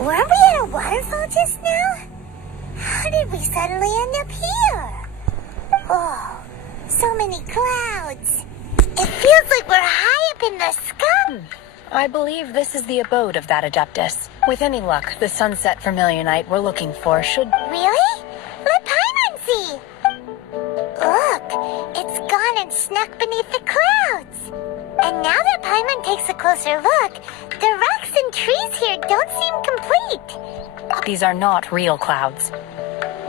Weren't we at a waterfall just now? How did we suddenly end up here? Oh, so many clouds. It feels like we're high up in the sky. I believe this is the abode of that Adeptus. With any luck, the sunset Vermilionite we're looking for should... Really? Let Paimon see. Look, it's gone and snuck beneath the clouds. And now that Paimon takes a closer look, the rocks and trees here don't seem complete. These are not real clouds.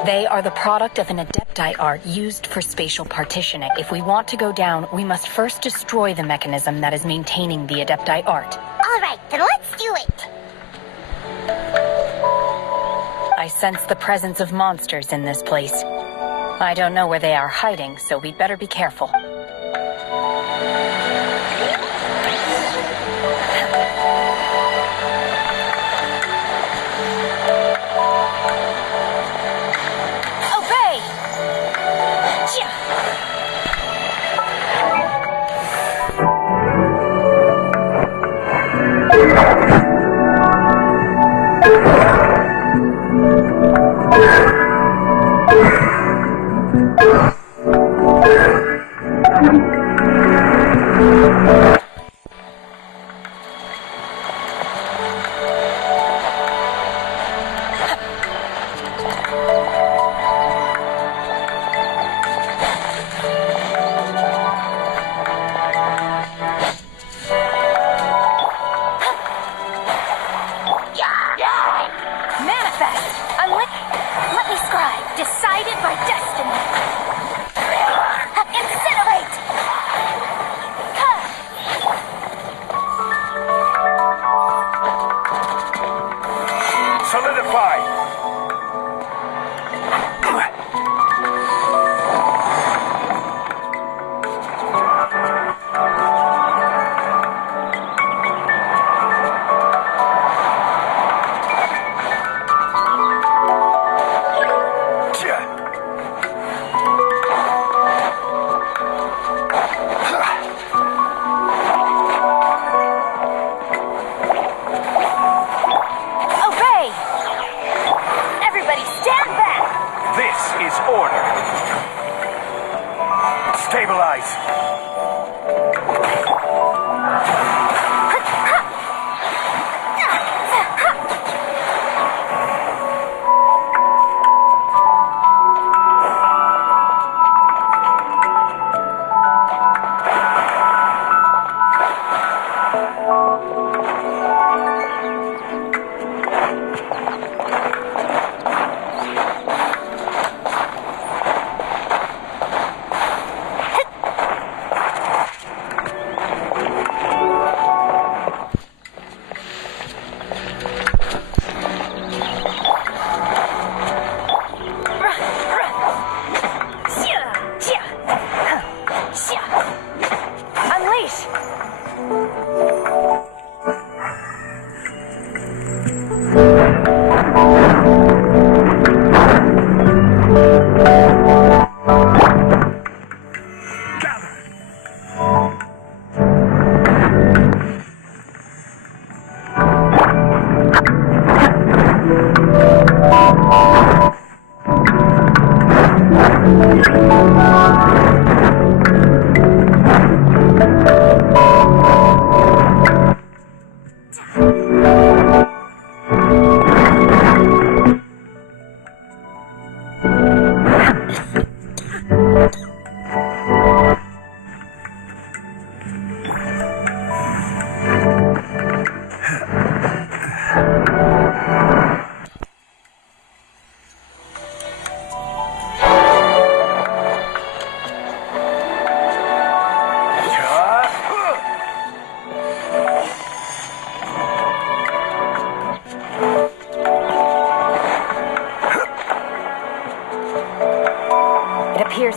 They are the product of an Adepti art used for spatial partitioning. If we want to go down, we must first destroy the mechanism that is maintaining the Adepti art. All right, then let's do it. I sense the presence of monsters in this place. I don't know where they are hiding, so we'd better be careful.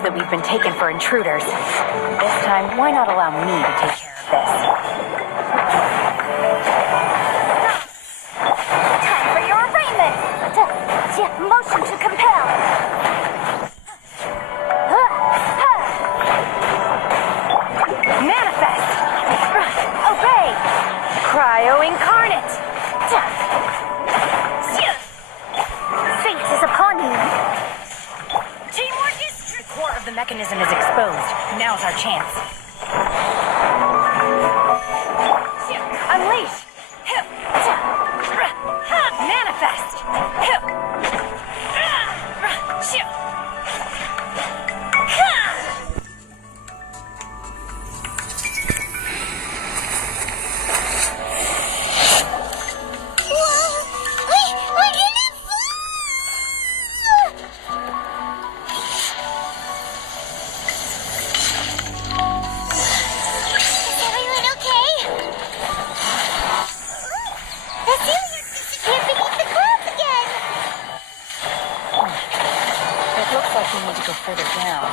That we've been taken for intruders. This time, why not allow me to take care of this? Time for your arraignment! Motion to compel! Manifest! Obey! Cryo incarnate! the mechanism is exposed. Now's our chance. Unleash! Manifest! Further down.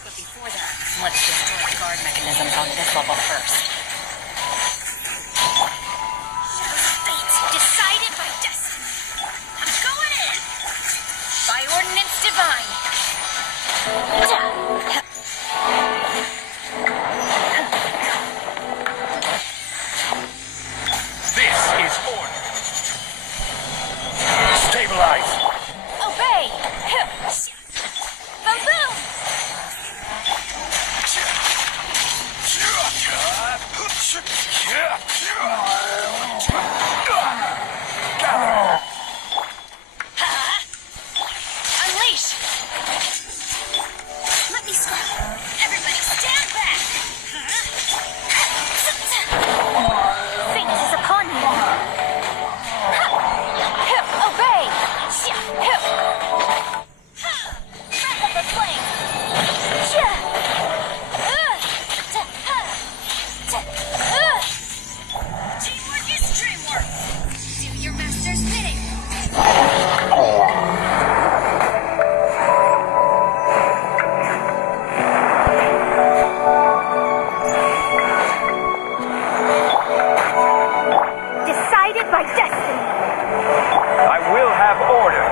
But before that, let's destroy the guard mechanisms on this level first. Fate decided by destiny. I'm going in. By ordinance divine. This is order. Stabilize. Obey. Boom! Unleash! Let me stop. Everybody stand back. Fate is upon you. Obey! Wrap up the flame. Teamwork is dreamwork. Do your master's bidding. Decided by destiny. I will have order.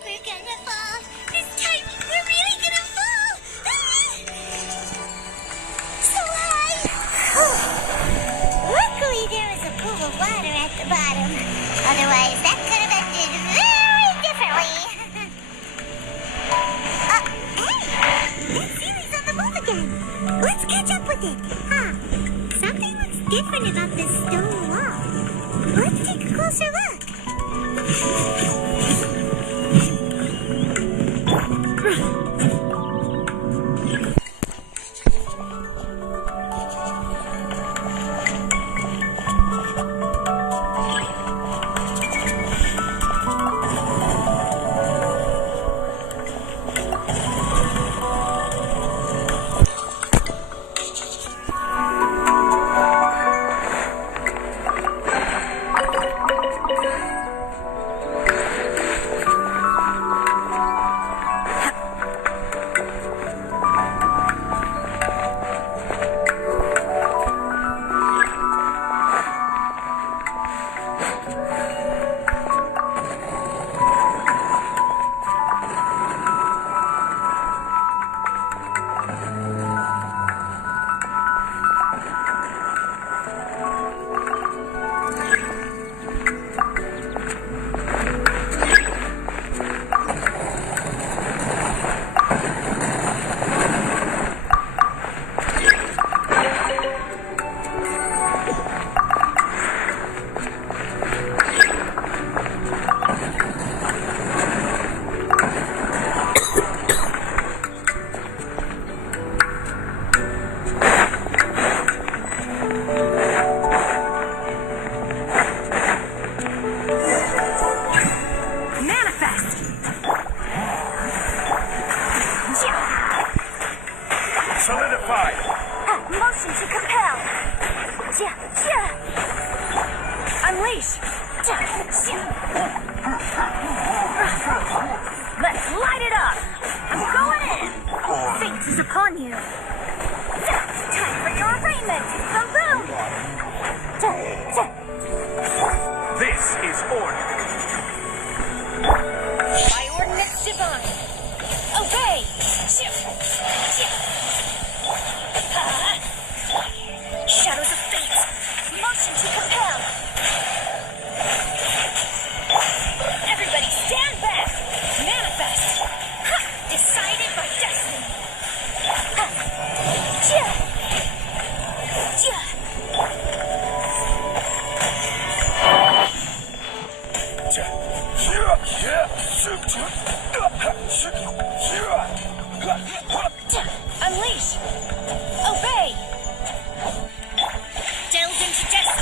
We're gonna fall. This time, we're really gonna fall. So high. Luckily, there is a pool of water at the bottom. Otherwise, that could have ended very differently. Hey! That series on the move again. Let's catch up with it. Huh. Something looks different about this stone wall. Let's take a closer look. Unleash! upon you. Time for your arraignment. Boom, boom. This is order. By ordinance divine. Obey. Shadows of fate. Motion to compel. Everybody stand back. Manifest. Decided by destiny. Unleash. Obey. Delve into death.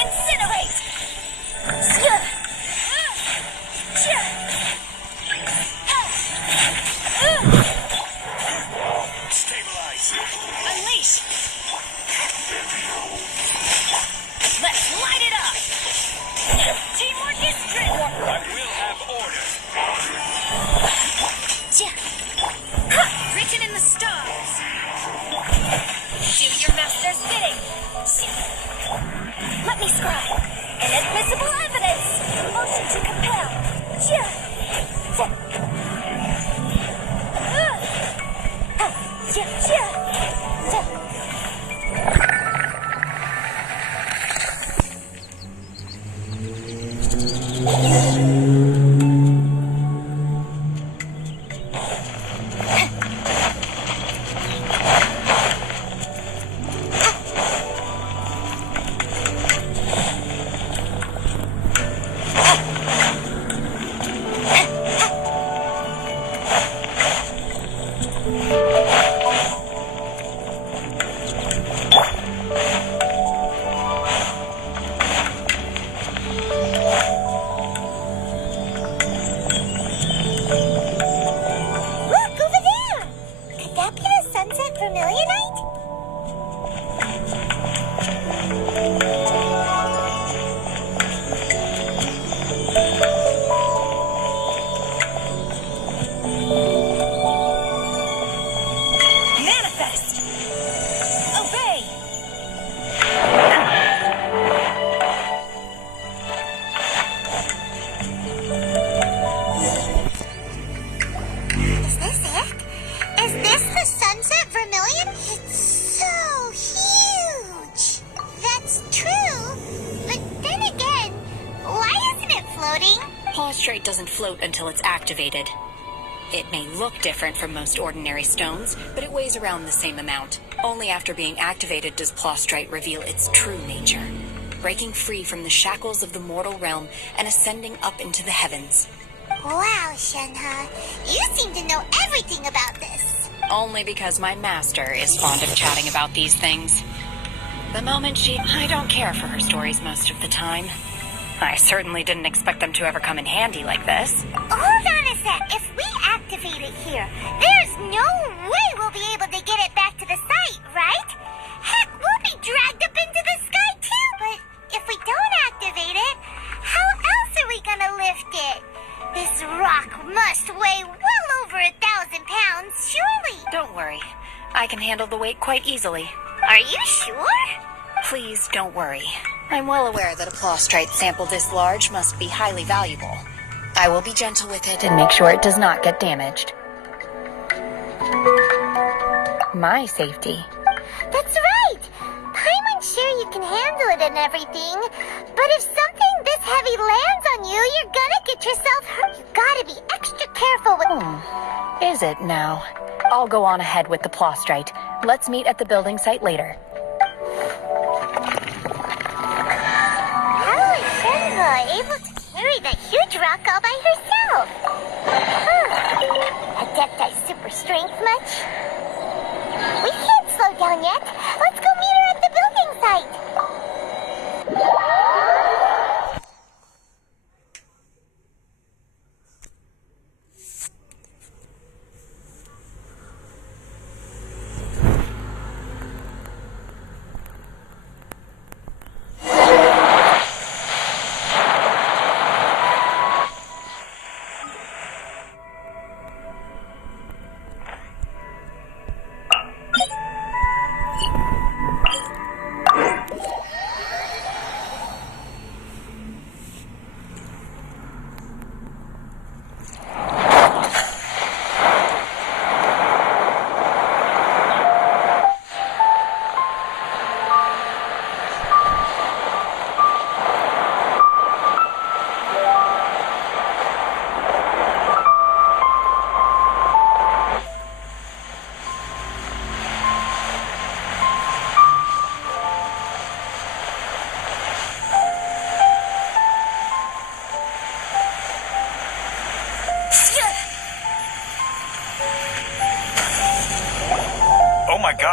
Incinerate. Stabilize. Unleash. Let's light it up. Teamwork is strength. I will have order. Written in the stars. Do your master's bidding. Let me scribe. Inadmissible evidence. Motion to compel. Look over there. Could that be the sunset vermilionite? Manifest. Obey. Is this it? Is this the sunset vermilion? It's so huge. That's true. But then again, why isn't it floating? Prostrate doesn't float until it's activated. It may look different from most ordinary stones, but it weighs around the same amount. Only after being activated does Prostrate reveal its true nature, breaking free from the shackles of the mortal realm and ascending up into the heavens. Wow, Shenhe. You seem to know everything about this. Only because my master is fond of chatting about these things. The moment I don't care for her stories most of the time. I certainly didn't expect them to ever come in handy like this. Hold on a sec. If we activate it here, there's no way we'll be able to get it back to the site, right? Heck, we'll be dragged up into the sky too. But if we don't activate it, how else are we gonna lift it? This rock must weigh well over 1,000 pounds, surely. Don't worry. I can handle the weight quite easily. Are you sure? Please don't worry. I'm well aware that a Prostrate sample this large must be highly valuable. I will be gentle with it and make sure it does not get damaged. My safety. That's right. Paimon's sure you can handle it and everything. But if something this heavy lands on you, you're gonna get yourself hurt. You gotta be extra careful with... Is it now? I'll go on ahead with the Prostrate. Let's meet at the building site later. How is Shenhe able to carry that huge rock all by herself? Adepti super strength much? We can't slow down yet. Let's go meet her at the building site.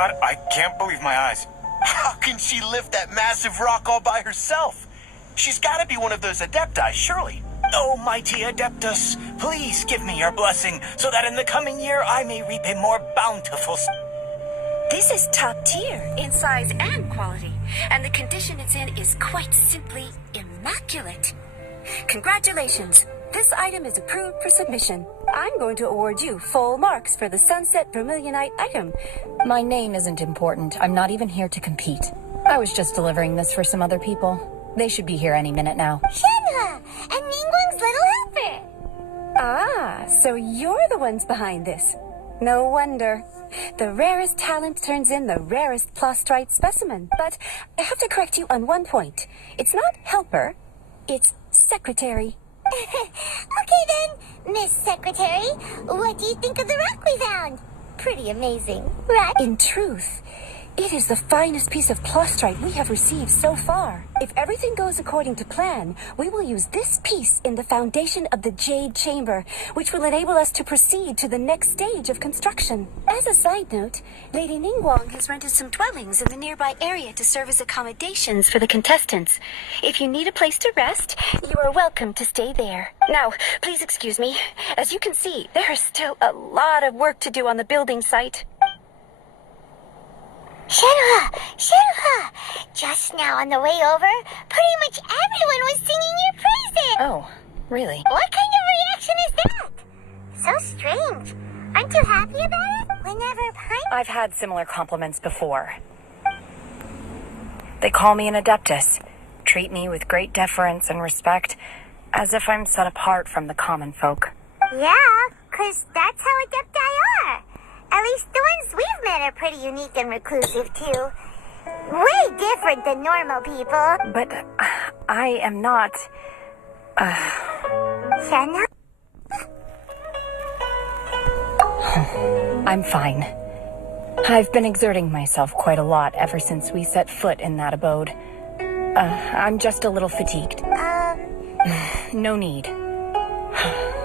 God, I can't believe my eyes. How can she lift that massive rock all by herself? She's gotta be one of those Adepti, surely. Oh, mighty Adeptus, please give me your blessing so that in the coming year I may reap a more bountiful... This is top tier in size and quality, and the condition it's in is quite simply immaculate. Congratulations. This item is approved for submission. I'm going to award you full marks for the Sunset Vermilionite item. My name isn't important. I'm not even here to compete. I was just delivering this for some other people. They should be here any minute now. Shenhua and Ningguang's little helper. Ah, so you're the ones behind this. No wonder. The rarest talent turns in the rarest plastrite specimen. But I have to correct you on one point. It's not helper, it's secretary. Okay then, Miss Secretary, what do you think of the rock we found? Pretty amazing, right? In truth, it is the finest piece of plastrite we have received so far. If everything goes according to plan, we will use this piece in the foundation of the Jade Chamber, which will enable us to proceed to the next stage of construction. As a side note, Lady Ningguang has rented some dwellings in the nearby area to serve as accommodations for the contestants. If you need a place to rest, you are welcome to stay there. Now, please excuse me. As you can see, there is still a lot of work to do on the building site. Shenhua! Just now on the way over, pretty much everyone was singing your praises! Oh, really? What kind of reaction is that? So strange. Aren't you happy about it? Whenever I've had similar compliments before. They call me an Adeptus, treat me with great deference and respect, as if I'm set apart from the common folk. Yeah, 'cause that's how Adepti are. At least the ones we've met are pretty unique and reclusive, too. Way different than normal people. But I am not... Shenhua? I'm fine. I've been exerting myself quite a lot ever since we set foot in that abode. I'm just a little fatigued. No need.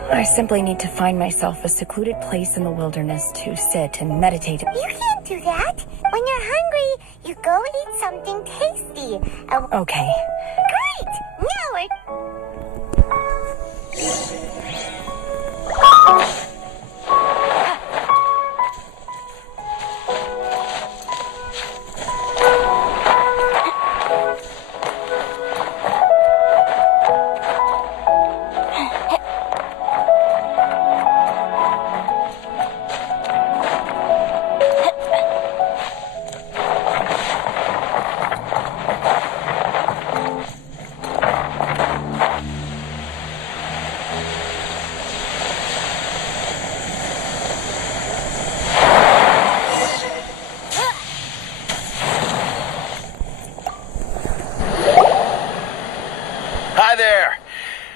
I simply need to find myself a secluded place in the wilderness to sit and meditate. You can't do that. When you're hungry, you go eat something tasty. Okay. Great! Now we're... Hi there.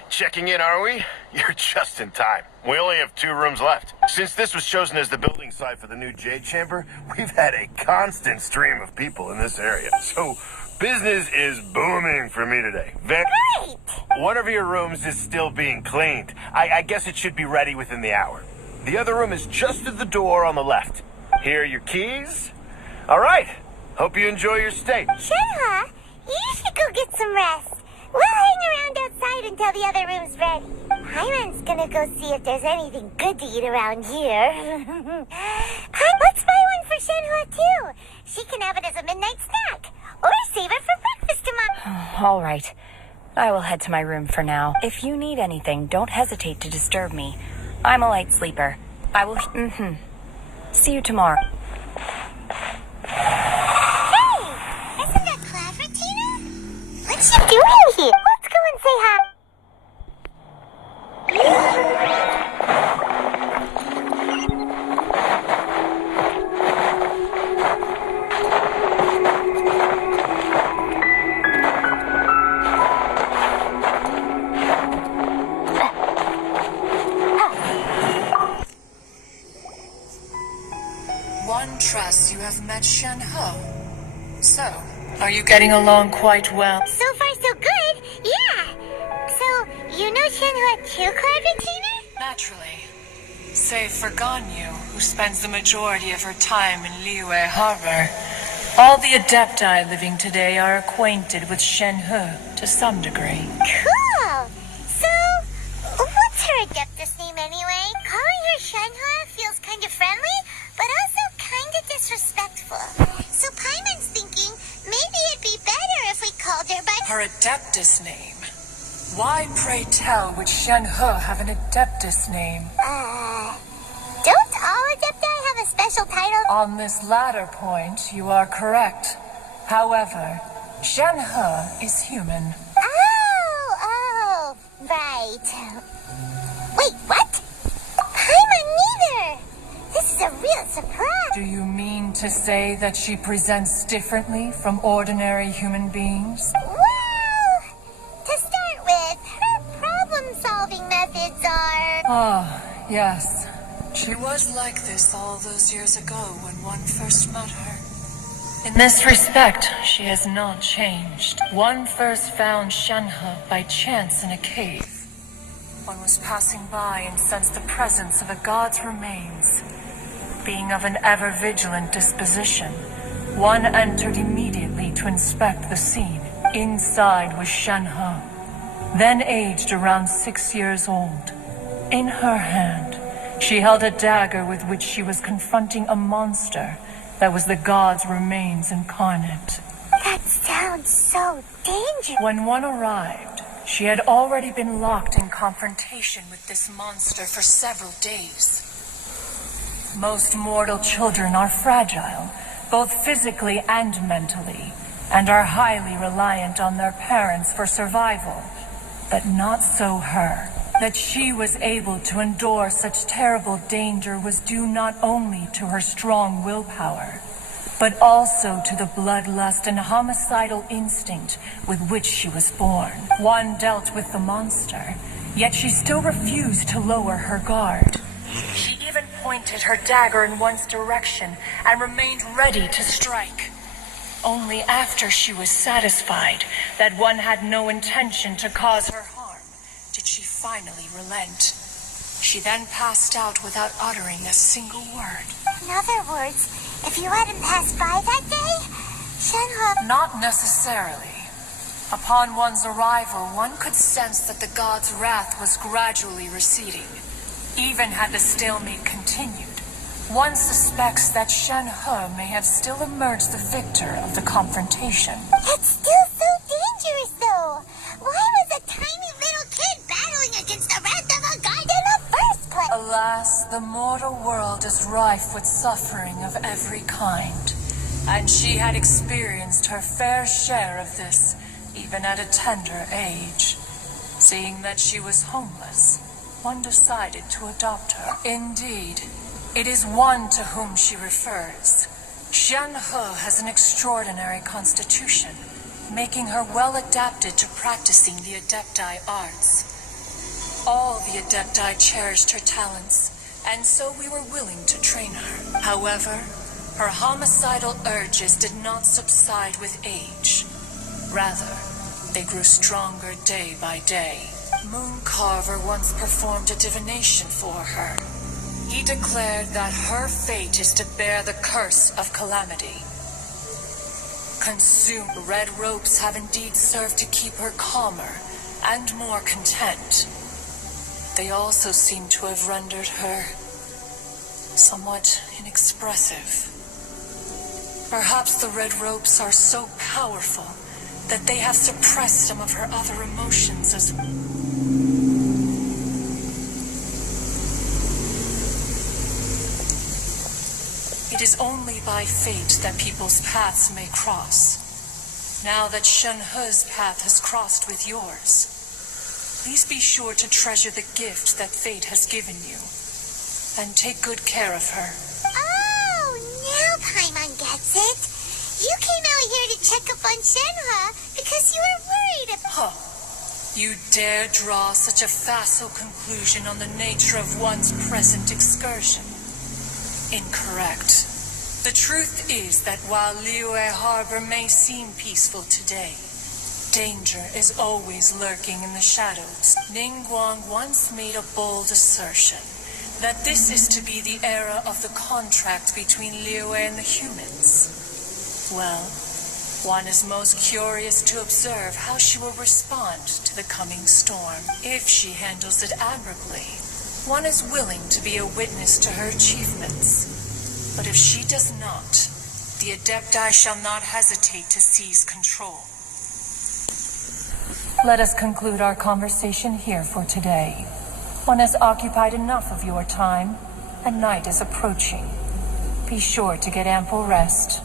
Checking in, are we? You're just in time. We only have 2 rooms left. Since this was chosen as the building site for the new Jade Chamber, we've had a constant stream of people in this area. So, business is booming for me today. Great! One of your rooms is still being cleaned. I guess it should be ready within the hour. The other room is just at the door on the left. Here are your keys. All right. Hope you enjoy your stay. Shenhua, you should go get some rest. We'll hang around outside until the other room's ready. Hyman's gonna go see if there's anything good to eat around here. Let's buy one for Shenhua, too. She can have it as a midnight snack. Or save it for breakfast tomorrow. All right. I will head to my room for now. If you need anything, don't hesitate to disturb me. I'm a light sleeper. I will... See you tomorrow. Hey! Isn't that Claveratina? What's she doing here? Let's go and say hi. One trusts you have met Shenhe. So, are you getting along quite well? So far, so good. Yeah. So, you know Shenhua too, Claveratina? Naturally. Save for Ganyu, who who spends the majority of her time in Liyue Harbor. All the Adepti living today are acquainted with Shenhe to some degree. Cool. So, what's her Adeptus name anyway? Calling her Shenhe feels kind of friendly, but also kind of disrespectful. So Paimon's thinking maybe it'd be better if we called her by Her Adeptus name. Why, pray tell, would Shenhe have an Adeptus name? Don't all Adepti have a special title? On this latter point, you are correct. However, Shenhe is human. Oh, right. Wait, what? Paimon neither. This is a real surprise. Do you mean to say that she presents differently from ordinary human beings? Well, to start with, her problem-solving methods are... Ah, yes. She was like this all those years ago when one first met her. In this respect, she has not changed. One first found Shenhe by chance in a cave. One was passing by and sensed the presence of a god's remains. Being of an ever-vigilant disposition, one entered immediately to inspect the scene. Inside was Shenhe, then aged around 6 years old. In her hand, she held a dagger with which she was confronting a monster that was the god's remains incarnate. That sounds so dangerous. When one arrived, she had already been locked in confrontation with this monster for several days. Most mortal children are fragile, both physically and mentally, and are highly reliant on their parents for survival. But not so her. That she was able to endure such terrible danger was due not only to her strong willpower, but also to the bloodlust and homicidal instinct with which she was born. One dealt with the monster, yet she still refused to lower her guard. She even pointed her dagger in one's direction and remained ready to strike. Only after she was satisfied that one had no intention to cause her harm did she finally relent. She then passed out without uttering a single word. In other words, if you hadn't passed by that day, Shenhe... Not necessarily. Upon one's arrival, one could sense that the god's wrath was gradually receding. Even had the stalemate continued, one suspects that Shenhe may have still emerged the victor of the confrontation. It's still so dangerous, though. Why was a tiny little kid battling against the wrath of a god in the first place? Alas, the mortal world is rife with suffering of every kind, and she had experienced her fair share of this, even at a tender age. Seeing that she was homeless, one decided to adopt her. Indeed, it is one to whom she refers. Shenhe has an extraordinary constitution, making her well adapted to practicing the Adepti arts. All the Adepti cherished her talents, and so we were willing to train her. However, her homicidal urges did not subside with age. Rather, they grew stronger day by day. Mooncarver once performed a divination for her. He declared that her fate is to bear the curse of calamity. Consumed red ropes have indeed served to keep her calmer and more content. They also seem to have rendered her somewhat inexpressive. Perhaps the red ropes are so powerful that they have suppressed some of her other emotions as... It is only by fate that people's paths may cross. Now that Shenhe's path has crossed with yours, please be sure to treasure the gift that fate has given you, and take good care of her. Oh, now Paimon gets it. You came out here to check up on Shenhe because you were worried about... Huh. You dare draw such a facile conclusion on the nature of one's present excursion? Incorrect. The truth is that while Liyue Harbor may seem peaceful today, danger is always lurking in the shadows. Ningguang once made a bold assertion that this is to be the era of the contract between Liyue and the humans. Well, one is most curious to observe how she will respond to the coming storm. If she handles it admirably, one is willing to be a witness to her achievements. But if she does not, the Adepti shall not hesitate to seize control. Let us conclude our conversation here for today. One has occupied enough of your time, and night is approaching. Be sure to get ample rest.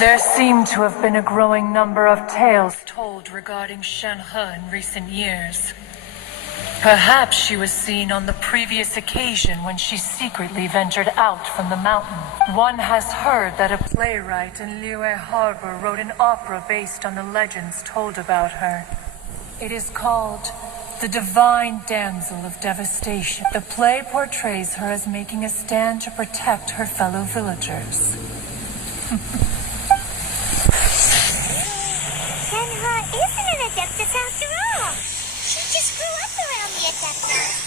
There seem to have been a growing number of tales told regarding Shenhe in recent years. Perhaps she was seen on the previous occasion when she secretly ventured out from the mountain. One has heard that a playwright in Liyue Harbor wrote an opera based on the legends told about her. It is called The Divine Damsel of Devastation. The play portrays her as making a stand to protect her fellow villagers. Shenhe isn't an Adeptus after all. She just grew up around the Adeptus.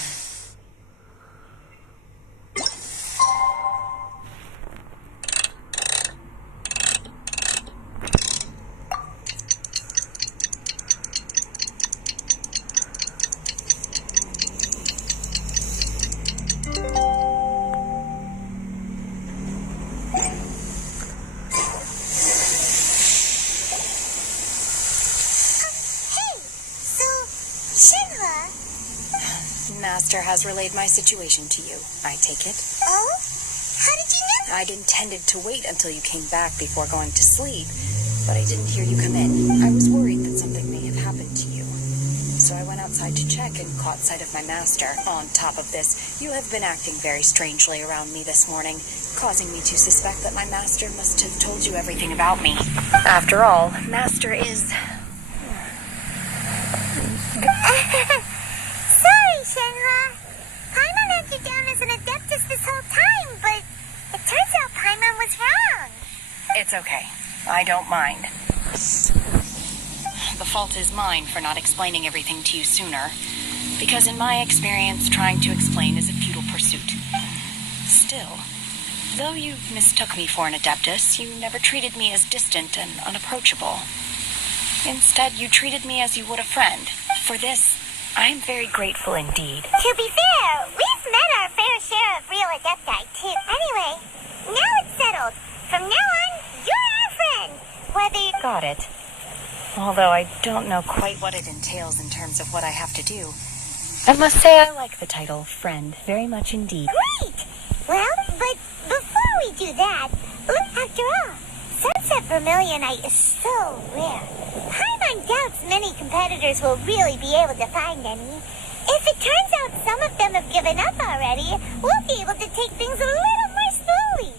Master has relayed my situation to you, I take it. Oh? How did you know? I'd intended to wait until you came back before going to sleep, but I didn't hear you come in. I was worried that something may have happened to you. So I went outside to check and caught sight of my master. On top of this, you have been acting very strangely around me this morning, causing me to suspect that my master must have told you everything about me. After all, Master is... Sorry, Shenhe. Paimon had you down as an Adeptus this whole time, but it turns out Paimon was wrong. It's okay. I don't mind. The fault is mine for not explaining everything to you sooner, because in my experience, trying to explain is a futile pursuit. Still, though you mistook me for an Adeptus, you never treated me as distant and unapproachable. Instead, you treated me as you would a friend. For this, I am very grateful indeed. To be fair, we've met our fair share of real Adepti, too. Anyway, now it's settled. From now on, you're our friend. Whether you... Got it. Although I don't know quite what it entails in terms of what I have to do. I must say I like the title, friend, very much indeed. Great! Well, but before we do that, look, after all, Sunset Vermilionite is so rare. Paimon doubts many competitors will really be able to find any. If it turns out some of them have given up already, we'll be able to take things a little more slowly.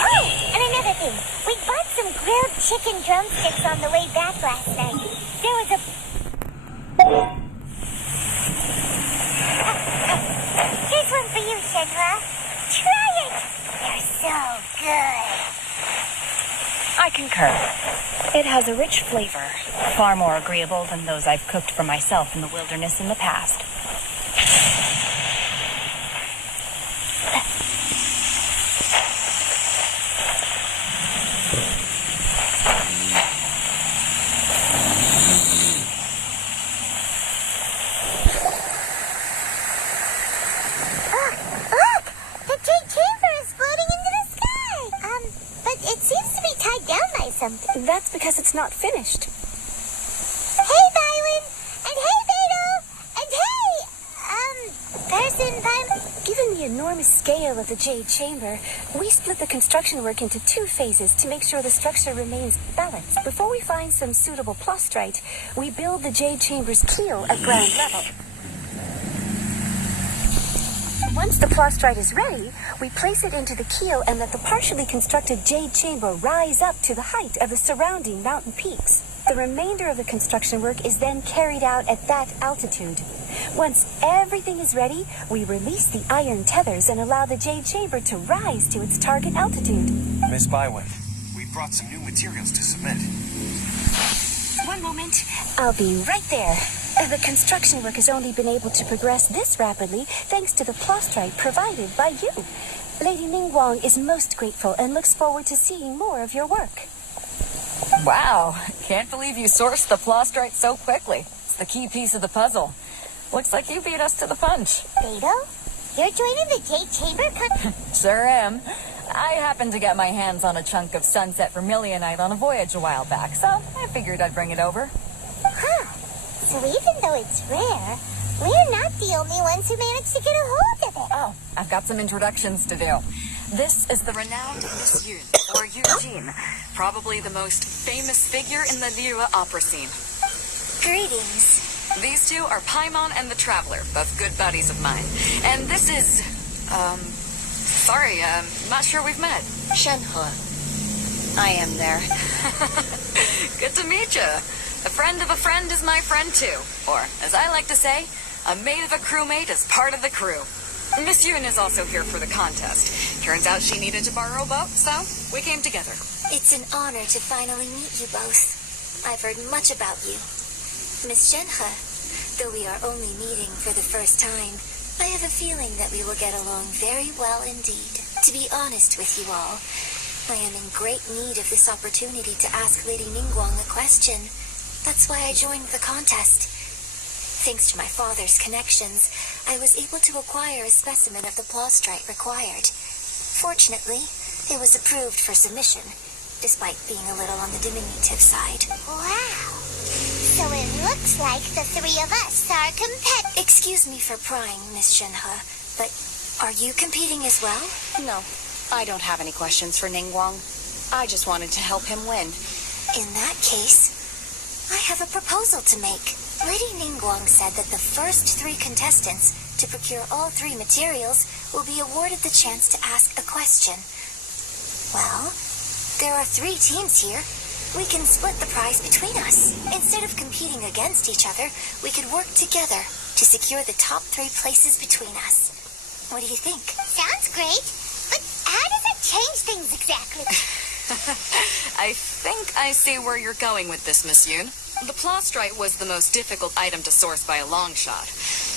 Oh, and another thing. We bought some grilled chicken drumsticks on the way back last night. There was a... Here's one for you, Shenhe. Try it. They're so good. I concur. It has a rich flavor, far more agreeable than those I've cooked for myself in the wilderness in the past. Look! The Jade Chamber is floating into the sky! But it seems to be tied down by something. That's because it's not finished. Hey, Violet! And hey, Beto! And hey, Person Paimon. Given the enormous scale of the Jade Chamber, we split the construction work into 2 phases to make sure the structure remains balanced. Before we find some suitable plastrite, we build the Jade Chamber's keel at ground level. Once the plastrite is ready, we place it into the keel and let the partially constructed Jade Chamber rise up to the height of the surrounding mountain peaks. The remainder of the construction work is then carried out at that altitude. Once everything is ready, we release the iron tethers and allow the Jade Chamber to rise to its target altitude. Miss Bywin, we brought some new materials to submit. One moment. I'll be right there. The construction work has only been able to progress this rapidly thanks to the plastrite provided by you. Lady Ningguang is most grateful and looks forward to seeing more of your work. Wow, can't believe you sourced the plastrite so quickly. It's the key piece of the puzzle. Looks like you beat us to the punch. Beto, you're joining the Jade Chamber Sure am. I happened to get my hands on a chunk of sunset vermilionite on a voyage a while back, so I figured I'd bring it over. Huh. So even though it's rare, we're not the only ones who managed to get a hold of it. Oh, I've got some introductions to do. This is the renowned Miss Yun, or Eugene, probably the most famous figure in the Liyue opera scene. Greetings. These two are Paimon and the Traveler, both good buddies of mine. And this is, not sure we've met. Shenhe. I am there. Good to meet you. A friend of a friend is my friend too. Or, as I like to say, a mate of a crewmate is part of the crew. Miss Yun is also here for the contest. Turns out she needed to borrow a boat, so we came together. It's an honor to finally meet you both. I've heard much about you. Miss Shenhe, though we are only meeting for the first time, I have a feeling that we will get along very well indeed. To be honest with you all, I am in great need of this opportunity to ask Lady Ningguang a question. That's why I joined the contest. Thanks to my father's connections, I was able to acquire a specimen of the plastrite required. Fortunately, it was approved for submission, despite being a little on the diminutive side. Wow. So it looks like the three of us are Excuse me for prying, Miss Shenhe, but are you competing as well? No, I don't have any questions for Ningguang. I just wanted to help him win. In that case, I have a proposal to make. Lady Ningguang said that the first 3 contestants to procure all 3 materials will be awarded the chance to ask a question. Well, there are 3 teams here. We can split the prize between us. Instead of competing against each other, we could work together to secure the top 3 places between us. What do you think? Sounds great, but how does it change things exactly? I think I see where you're going with this, Miss Yun. The plastrite was the most difficult item to source by a long shot.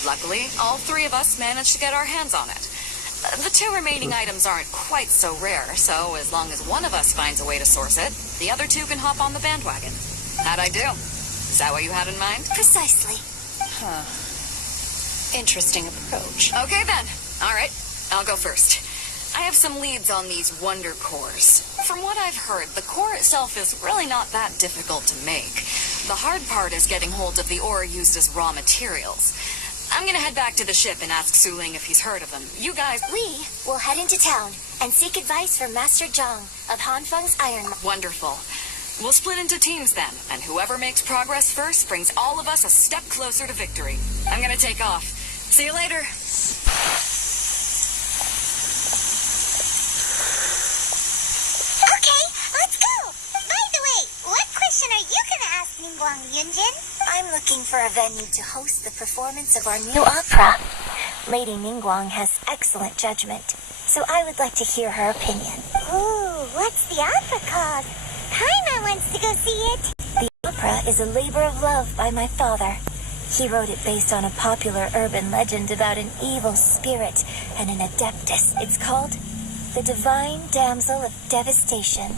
Luckily, all 3 of us managed to get our hands on it. The 2 remaining items aren't quite so rare, so as long as one of us finds a way to source it, the other 2 can hop on the bandwagon. How'd I do? Is that what you had in mind? Precisely. Huh. Interesting approach. Okay then. All right, I'll go first. I have some leads on these wonder cores. From what I've heard, the core itself is really not that difficult to make. The hard part is getting hold of the ore used as raw materials. I'm gonna head back to the ship and ask Su Ling if he's heard of them. You guys... We will head into town and seek advice from Master Zhang of Hanfeng's Iron Mine. Wonderful. We'll split into teams then, and whoever makes progress first brings all of us a step closer to victory. I'm gonna take off. See you later. Okay, let's go! By the way, what question are you gonna ask Ningguang Yunjin? I'm looking for a venue to host the performance of our new opera. Lady Ningguang has excellent judgment, so I would like to hear her opinion. Ooh, what's the opera called? Paimon wants to go see it. The opera is a labor of love by my father. He wrote it based on a popular urban legend about an evil spirit and an adeptus. It's called The Divine Damsel of Devastation.